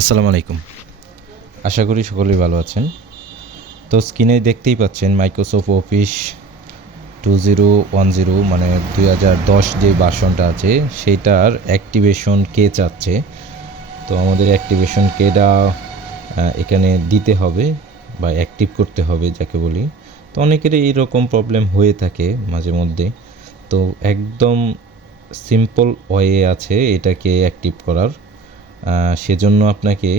আসসালামু আলাইকুম। আশা করি সকলেই ভালো আছেন। তো স্ক্রিনে দেখতেই পাচ্ছেন মাইক্রোসফট অফিস 2010 মানে 2010 যে ভার্সনটা আছে সেইটার অ্যাক্টিভেশন কে চাচ্ছে। তো আমাদের অ্যাক্টিভেশন কেটা এখানে দিতে হবে বা অ্যাক্টিভ করতে হবে যাকে বলি। তো অনেকেরই এইরকম প্রবলেম হয়ে থাকে মাঝে মধ্যে। তো একদম সিম্পল ওয়ে আছে এটাকে অ্যাক্টিভ করার। সেজন্য আপনাকে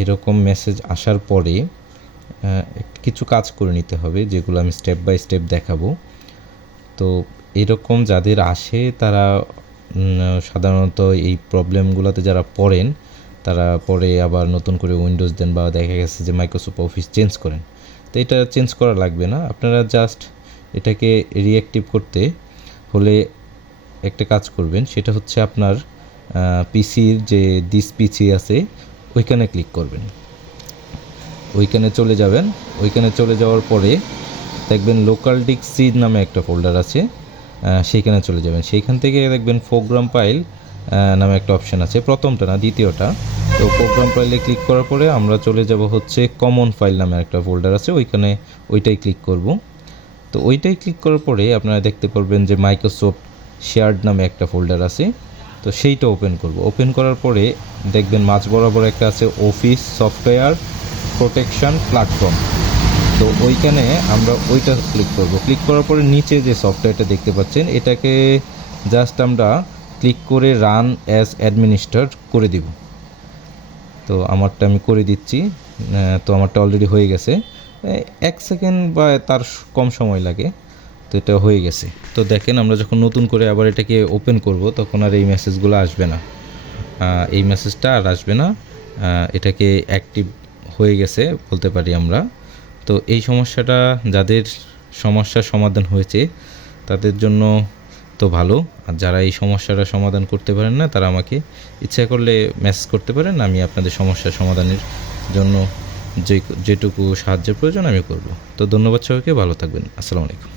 এরকম মেসেজ আসার পরে কিছু কাজ করে নিতে হবে, যেগুলো আমি স্টেপ বাই স্টেপ দেখাবো। তো এরকম যাদের আসে তারা সাধারণত এই প্রবলেমগুলোতে যারা পড়েন তারা পরে আবার নতুন করে উইন্ডোজ দেন বা দেখা গেছে যে মাইক্রোসফট অফিস চেঞ্জ করেন। তো এটা চেঞ্জ করা লাগবে না, আপনারা জাস্ট এটাকে রিঅ্যাক্টিভ করতে হলে একটা কাজ করবেন, সেটা হচ্ছে আপনার পিসির যে দিস পিসি আছে ওইখানে ক্লিক করবেন, ওইখানে চলে যাবেন। ওইখানে চলে যাওয়ার পরে দেখবেন লোকাল ডিস্ক সি নামে একটা ফোল্ডার আছে, সেইখানে চলে যাবেন। সেইখান থেকে দেখবেন প্রোগ্রাম ফাইল নামে একটা অপশান আছে, প্রথমটা না দ্বিতীয়টা। তো প্রোগ্রাম ফাইলে ক্লিক করার পরে আমরা চলে যাব হচ্ছে কমন ফাইল নামে একটা ফোল্ডার আছে, ওইখানে ওইটাই ক্লিক করব। তো ওইটাই ক্লিক করার পরে আপনারা দেখতে পারবেন যে মাইক্রোসফট শেয়ার্ড নামে একটা ফোল্ডার আছে, তো সেইটা ওপেন করব। ওপেন করার পরে দেখবেন মাঝ বরাবর একটা আছে অফিস সফটওয়্যার প্রোটেকশন প্ল্যাটফর্ম। তো ওইখানে আমরা ওইটা ক্লিক করব। ক্লিক করার পরে নিচে যে সফটওয়্যারটা দেখতে পাচ্ছেন এটাকে জাস্ট আমরা ক্লিক করে রান অ্যাজ অ্যাডমিনিস্ট্রেটর করে দিব। তো আমারটা আমি করে দিচ্ছি। তো আমারটা অলরেডি হয়ে গেছে, 1 সেকেন্ড বা তার কম সময় লাগে। তো এটা হয়ে গেছে। তো দেখেন আমরা যখন নতুন করে আবার এটাকে ওপেন করব তখন আর এই মেসেজগুলো আসবে না, এই মেসেজটা আর আসবে না। এটাকে অ্যাক্টিভ হয়ে গেছে বলতে পারি আমরা। তো এই সমস্যাটা যাদের সমস্যার সমাধান হয়েছে তাদের জন্য তো ভালো, আর যারা এই সমস্যাটা সমাধান করতে পারেন না তারা আমাকে ইচ্ছা করলে মেসেজ করতে পারেন, আমি আপনাদের সমস্যার সমাধানের জন্য যেটুকু সাহায্যের প্রয়োজন আমি করব। তো ধন্যবাদ সবাইকে, ভালো থাকবেন। আসসালামু আলাইকুম।